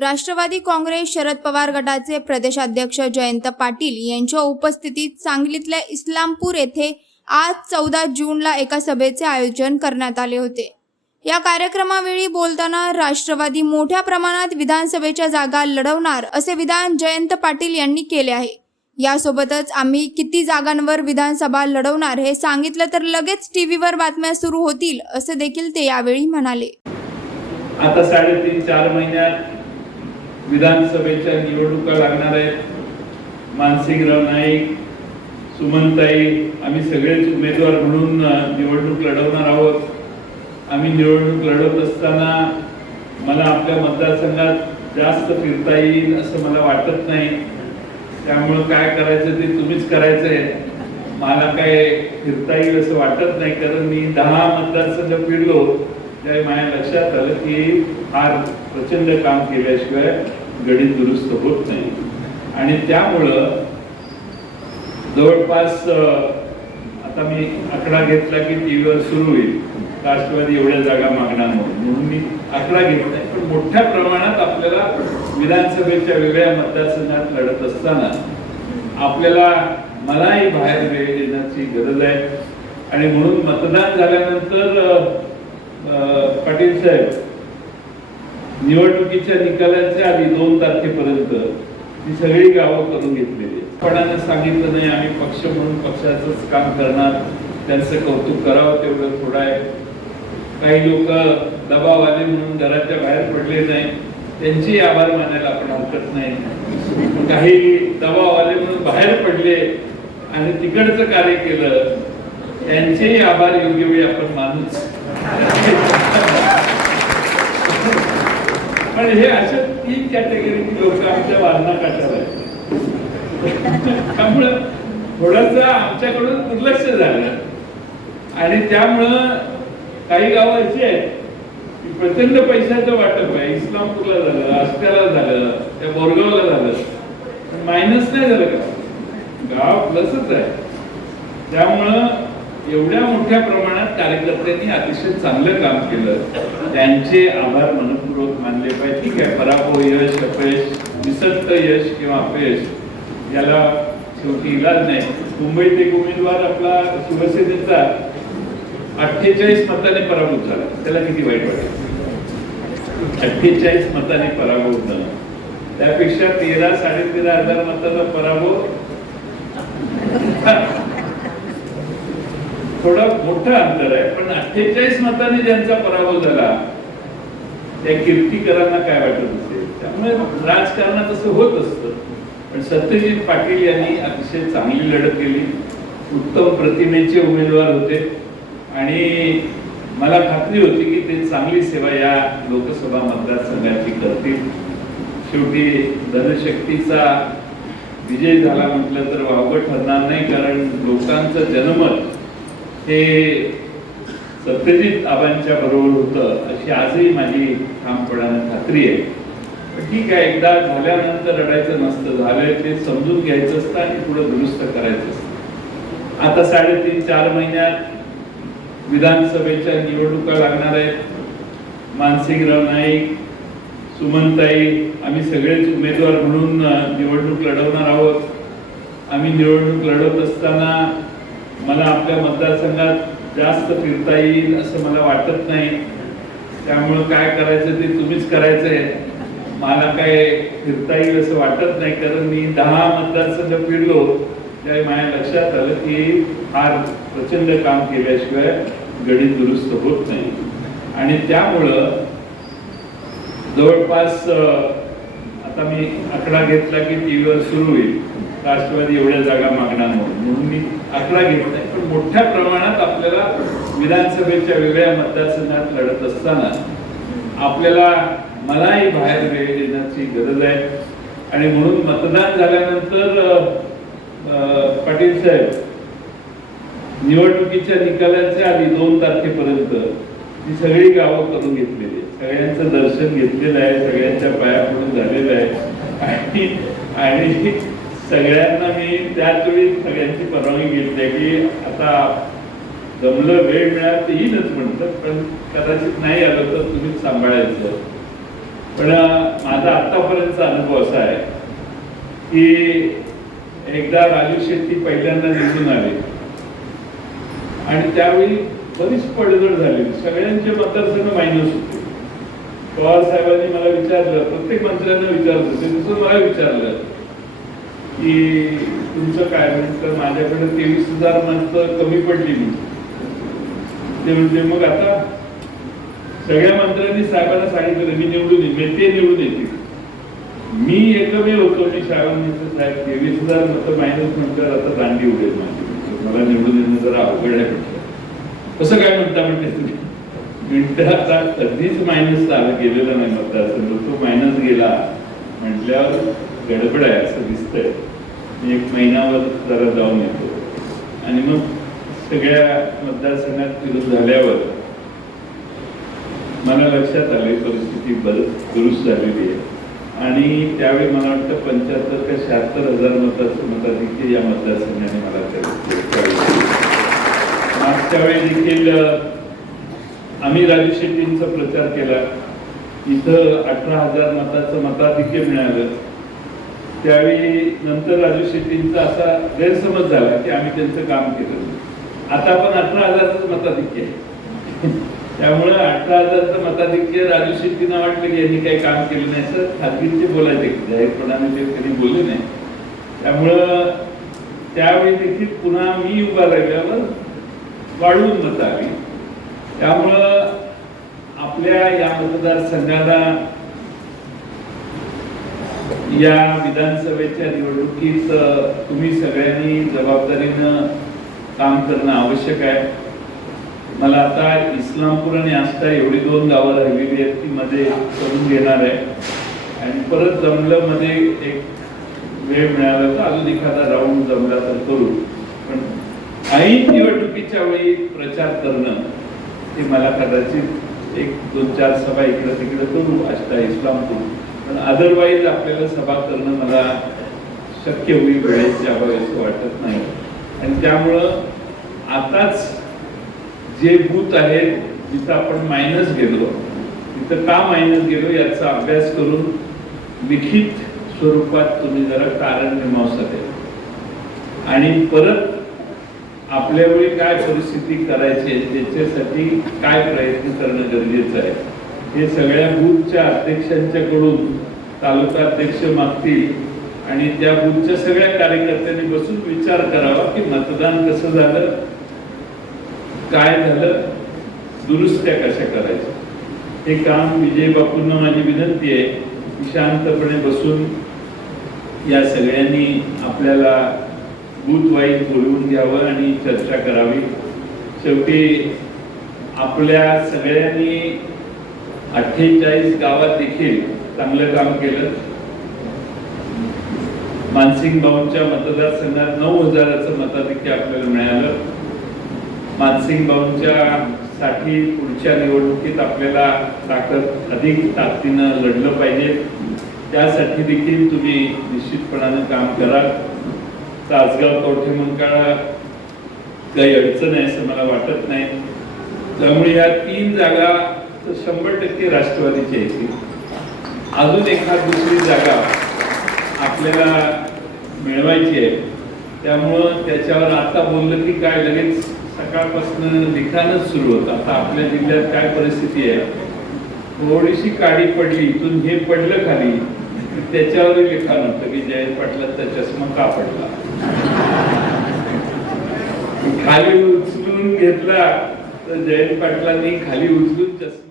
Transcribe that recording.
राष्ट्रवादी काँग्रेस शरद पवार गटाचे प्रदेशाध्यक्ष जयंत पाटील यांच्या उपस्थितीत सांगलीतल्या इस्लामपूर येथे आज 14 जूनला एका सभेचे आयोजन करण्यात आले होते। या कार्यक्रमावेळी बोलताना राष्ट्रवादी मोठ्या प्रमाणात विधानसभेच्या जागा लढवणार असे विधान जयंत पाटील यांनी केले आहे। यासोबतच आम्ही किती जागांवर विधानसभा लढवणार हे सांगितलं तर लगेच टीव्हीवर बातम्या सुरू होतील असे देखील ते यावेळी म्हणाले। आता 3.5-4 महिन्यात विधानसभेच्या निवडणुका लागणार आहेत। मानसिंगराव नाईक, सुमनताई, आम्ही सगळेच उमेदवार म्हणून निवडणूक लढवणार आहोत। आम्ही निवडणूक लढवत असताना मला आपल्या मतदारसंघात जास्त फिरता येईल असं मला वाटत नाही। त्यामुळे काय करायचं ते तुम्हीच करायचंय। मला काय फिरता येईल असं वाटत नाही, कारण मी 10 मतदारसंघ फिरलो त्यावेळी माझ्या लक्षात आलं की फार प्रचंड काम केल्याशिवाय गणित दुरुस्त होत नाही। आणि त्यामुळं जवळपास आता मी आकडा घेतला की टीव्हीवर सुरू होईल, राष्ट्रवादी एवढ्या जागा मागणार म्हणून मी आकडा घेतलाय। पण मोठ्या प्रमाणात आपल्याला विधानसभेच्या वेगळ्या मतदारसंघात लढत असताना आपल्याला मलाही बाहेर वेळ देण्याची गरज आहे। आणि म्हणून मतदान झाल्यानंतर पाटील साहेब, निवडणुकीच्या निकालाच्या आधी 2 तारखेपर्यंत ही सगळी गावं करून घेतलेली आहेत। पणाने सांगितलं नाही आम्ही पक्ष म्हणून पक्षाचंच काम करणार, त्यांचं कौतुक करावं तेवढं थोडं आहे। काही लोक दबाव आले म्हणून घराच्या बाहेर पडले नाही, त्यांची आभार मानायला आपण हरकत नाही। काही दबाव आले म्हणून बाहेर पडले आणि तिकडचं कार्य केलं, त्यांचेही आभार योग्य वेळी आपण मानूच। पण हे अशा 3 कॅटेगरीची लोक आमच्या वारणाकाठाला आहेत। त्यामुळं थोडंसं आमच्याकडून दुर्लक्ष झालं आणि त्यामुळं काही गावं अशी आहेत की प्रचंड पैशाचं वाटप आहे। इस्लामपूरला झालं, आष्ट्याला झालं, त्या बोरगावला झालं, मायनस नाही झालं का, गाव प्लसच आहे। त्यामुळं एवढ्या मोठ्या प्रमाणात कार्यकर्त्यांनी अतिशय चांगलं काम केलं, त्यांचे आभार मनपूर्वक मानले पाहिजे। ठीक आहे, पराभव, यश, अपयश, निसत्त यश किंवा अपयश याला शेवटी इलाज नाही। मुंबईत एक उमेदवार आपला शिवसेनेचा 48 मतांनी पराभूत झाला, त्याला किती वाईट वाटेल। 48 मतांनी पराभूत झाला, त्यापेक्षा 13-13.5 हजार मताचा पराभव थोडा मोठं अंतर आहे। पण 48 मतांनी ज्यांचा पराभव झाला त्या कीर्तिकरांना काय वाटत असेल। त्यामुळे राजकारणात असं होत असतं। पण सत्यजित पाटील यांनी अतिशय चांगली लढत केली, उत्तम प्रतिमेचे उमेदवार होते आणि मला खात्री होती की ते चांगली सेवा या लोकसभा मतदारसंघाची करतील। शेवटी धनशक्तीचा विजय झाला म्हटलं तर वावगं ठरणार नाही, कारण लोकांचं जनमत हे सत्यजित आबांच्या बरोबर होतं अशी आजही माझी ठामपणाने खात्री आहे। ठीक आहे, एकदा झाल्यानंतर रडायचं नसतं, झालंय ते समजून घ्यायचं असतं आणि पुढे दुरुस्त करायचं असतं। आता 3.5-4 महिन्यात विधानसभेच्या निवडणुका लागणार आहेत। मानसिंगराव नाईक, सुमनताई, आम्ही सगळेच उमेदवार म्हणून निवडणूक लढवणार आहोत। आम्ही निवडणूक लढवत असताना मला आपल्या मतदारसंघात जास्त फिरता येईल असं मला वाटत नाही। त्यामुळे काय करायचं ते तुम्हीच करायचंय। मला काय फिरता येईल असं वाटत नाही, कारण मी 10 मतदारसंघ फिरलो त्यावेळी माझ्या लक्षात आलं की फार प्रचंड काम केल्याशिवाय गणित दुरुस्त होत नाही। आणि त्यामुळं जवळपास आता मी आकडा घेतला की टीव्हीवर सुरू होईल, राष्ट्रवादी एवढ्या जागा मागणार म्हणून मी आकडा घेतलाय। पण मोठ्या प्रमाणात आपल्याला विधानसभेच्या वेगळ्या मतदारसंघात लढत असताना आपल्याला मलाही बाहेर वेळ देण्याची गरज आहे। आणि म्हणून मतदान झाल्यानंतर पाटील साहेब, निवडणुकीच्या निकालाच्या आधी 2 तारखेपर्यंत ही सगळी गावं करून घेतलेली आहेत, सगळ्यांचं दर्शन घेतलेलं आहे, सगळ्यांच्या पाया पडून झालेलं आहे। आणि सगळ्यांना मी त्याच वेळी सगळ्यांची परवानगी घेतली की आता जमलं, वेळ मिळाला तर येईलच म्हटलं, पण कदाचित नाही आलं तर तुम्हीच सांभाळायचं। पण माझा आतापर्यंतचा अनुभव असा आहे की एकदा राजू शेट्टी पहिल्यांदा निवडून आले आणि त्यावेळी बरीच पडझड झाली, सगळ्यांचे मतदारसंघ मायनस होते. पवार साहेबांनी मला विचारलं, प्रत्येक मंत्र्यांना विचारलं होते, तसं मला विचारलं की तुमचं काय म्हणतं, माझ्याकडे 23,000 मतं कमी पडली. मी ते म्हणजे मग आता सगळ्या मंत्र्यांनी साहेबांना सांगितलं मी निवडून येईल, ते निवडून येतील. मी एकमेव होतो, मी साहेबांनी साहेब 23,000 मतं मायनस म्हणतात, आता दांडी उडेल माझी, मला निवडून येणं जरा अवघड आहे म्हटलं. कसं काय म्हणता म्हणते तुम्ही? मिनिटं आता कधीच मायनस आलं गेलेला नाही मतदारसंघ, तो मायनस गेला म्हटल्यावर गडबड आहे असं दिसतंय. मी 1 महिन्यावर जरा जाऊन येतो आणि मग सगळ्या मतदारसंघात फिरून झाल्यावर मला लक्षात आले परिस्थिती बरंच दुरुस्त झालेली आहे. आणि त्यावेळी मला वाटतं 75,000 का 76,000 मताधिक्य या मतदारसंघाने मला मागच्या वेळी देखील आम्ही राजू शेट्टींचा प्रचार केला, इथं 18,000 मताचं मताधिक्य मिळालं. त्यावेळी नंतर राजू शेट्टींचा असा गैरसमज झाला की आम्ही त्यांचं काम केलं. आता पण 18,000चं मताधिक्य आहे. त्यामुळं 18,000चं मताधिक्य राजू शेट्टींना वाटलं की यांनी काही काम केलं नाही, असं खाजगीत ते बोलायचे, जाहीरपणाने ते कधी बोलले नाही. त्यामुळं त्यावेळी देखील पुन्हा मी उभा राहिल्यावर वाढवून मतं आली. त्यामुळं आपल्या या मतदारसंघाला या विधानसभेच्या निवडणुकीत तुम्ही सगळ्यांनी जबाबदारीनं काम करणं आवश्यक आहे. मला आता इस्लामपूर आणि आष्टा एवढी 2 गावं राहिलेली आहेत ती मध्ये करून घेणार आहे आणि परत जमलं मध्ये एक वेळ मिळाला तर अजून एखादा राऊंड जमला तर करू. पण ऐन निवडणुकीच्या वेळी प्रचार करणं हे मला कदाचित 1-2-4 सभा इकडे तिकडे करू आष्टा इस्लामपूर, पण अदरवाईज आपल्याला सभा करणं मला शक्य होईल वेळेच्या अभावी असं वाटत नाही. आणि त्यामुळं आताच जे बूथ आहेत जिथं आपण मायनस गेलो तिथं का मायनस गेलो याचा अभ्यास करून लिखित स्वरूपात तुम्ही जरा कारण मीमांसा द्या आणि परत आपल्या वेळी काय परिस्थिती करायची आहे त्याच्यासाठी काय प्रयत्न करणं गरजेचं आहे हे सगळ्या बूथच्या अध्यक्षांच्याकडून तालुका अध्यक्ष मागतील आणि त्या बूथच्या सगळ्या कार्यकर्त्यांनी बसून विचार करावा की मतदान कसं झालं, काय झालं, दुरुस्त्या कशा करायच्या. हे काम विजय बापूंना माझी विनंती आहे की शांतपणे बसून या सगळ्यांनी आपल्याला बूथ वाईज बोलवून घ्यावं आणि चर्चा करावी. शेवटी आपल्या सगळ्यांनी 48 गावात देखील चांगलं काम केलं. मानसिंग भाऊंच्या मतदारसंघात 9,000चं मताधिक्य आपल्याला मिळालं. मानसिंग भाऊंच्या साठी पुढच्या निवडणुकीत आपल्याला अधिक ताकदीनं लढलं पाहिजे. त्यासाठी देखील तुम्ही निश्चितपणानं काम करा. तासगाव कवठे मंकाळा काही अडचण आहे असं मला वाटत नाही. त्यामुळे या 3 जागा 100% राष्ट्रवादीच्या येतील. अजून एखाद दुसरी जागा आपल्याला मिळवायची आहे. त्यामुळं त्याच्यावर आता बोललं की काय लगेच सकाळपासून लिखाणच सुरू होतं. आता आपल्या जिल्ह्यात काय परिस्थिती आहे, थोडीशी काडी पडली इथून हे पडलं खाली त्याच्यावर लिखाण होतं की जयंत पाटलांचा चष्मा का पडला. खाली उचलून घेतला तर जयंत पाटलांनी खाली उचलून चष्मा